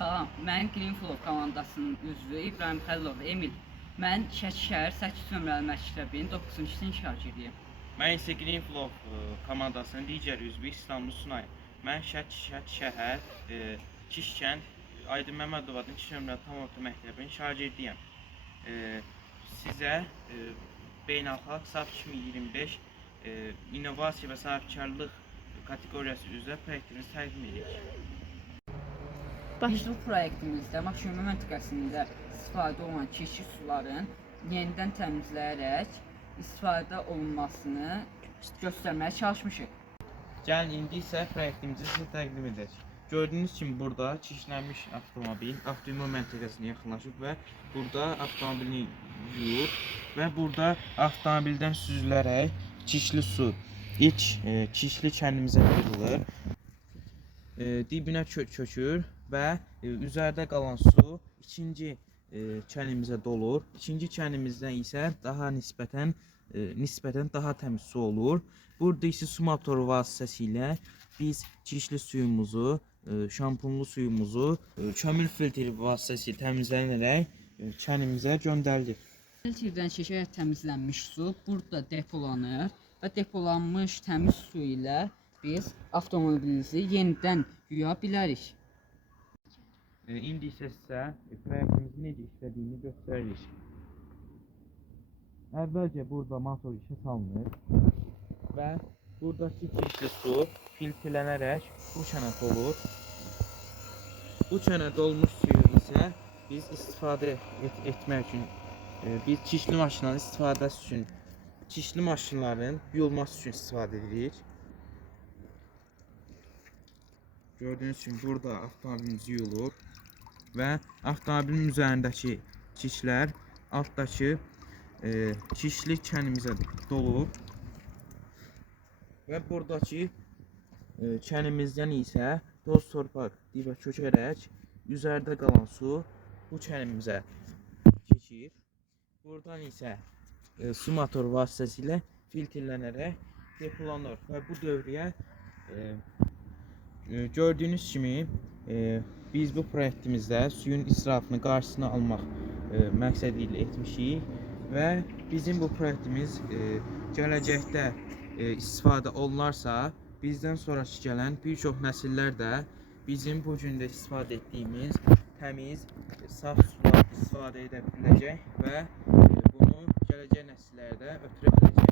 Salam, mən Greenflow komandasının üzvü İbrahim Xəlilov Emil. Mən Şəki şəhər 8 nömrəli məktəbin 9-cu sinif şagirdiyəm. Mən isə Greenflow komandasının digər üzvü İslamlı Sunay. Mən Şəki şəhər Kişkənd Aydın Məmmədov adının 2 nömrəli tam orta məktəbinin şagirdiyəm. Sizə beynəlxalq SAP 2025 innovasiya və sahibkarlıq kateqoriyası üzrə proyektimizi təqdim edirik. Biz bu proyektimizdə Maşınlı məntəqəsində istifadə olunan keçici suların yenidən təmizləyərək istifadə olunmasını göstərməyə çalışmışıq. Gəlin indi isə proyektimizi sizə təqdim edək. Gördüyünüz kimi burada çirklənmiş avtomobil məntəqəsinə yaxınlaşıb və burada avtomobilini yuyur və burada avtomobildən süzülərək çirkli su ilk çirkli kənimizə qırılır, dibinə çökür və üzərdə qalan su ikinci kənimizə dolur. İkinci kənimizdən isə daha nisbətən daha təmiz su olur. Burada isə su motoru vasitəsilə biz çirkli suyumuzu, şampunlu suyumuzu kömür filtri vasitəsilə təmizlənərək kənimizə göndərilir. Filtrdən keçərək təmizlənmiş su burada depolanır və depolanmış təmiz su ilə biz avtomobilimizi yenidən yuya bilərik. İndi isə sizə proyektimizin necə işlədiyini göstəririk. Əvvəlcə burada motor işə salınır və buradakı çirkli su filtrlənərək bu kənə dolur. Bu kənə dolmuş suyu isə biz istifadə etmək üçün, biz çirkli maşınların istifadəsi üçün, çirkli maşınların yuyulması üçün istifadə edirik. Gördüyünüz kimi burada avtomobilimiz yuyulur və avtomobilin üzərindəki çirklər altdakı çirkli kənimizə dolur və buradakı kənimizdən isə toz torpaq dibə çökərək üzərdə qalan su bu kənimizə keçir. Buradan isə su motoru vasitəsilə filtrlənərək depolanır və bu dövrəyə gördüyünüz kimi biz bu proyektimizdə suyun israfını qarşısını almaq məqsədi ilə etmişik və bizim bu proyektimiz gələcəkdə istifadə olunarsa, bizdən sonraki gələn bir çox nəsillər də bizim bu gün də istifadə etdiyimiz təmiz, saf sular istifadə edə biləcək və bunu gələcək nəsillərdə ötürə biləcək.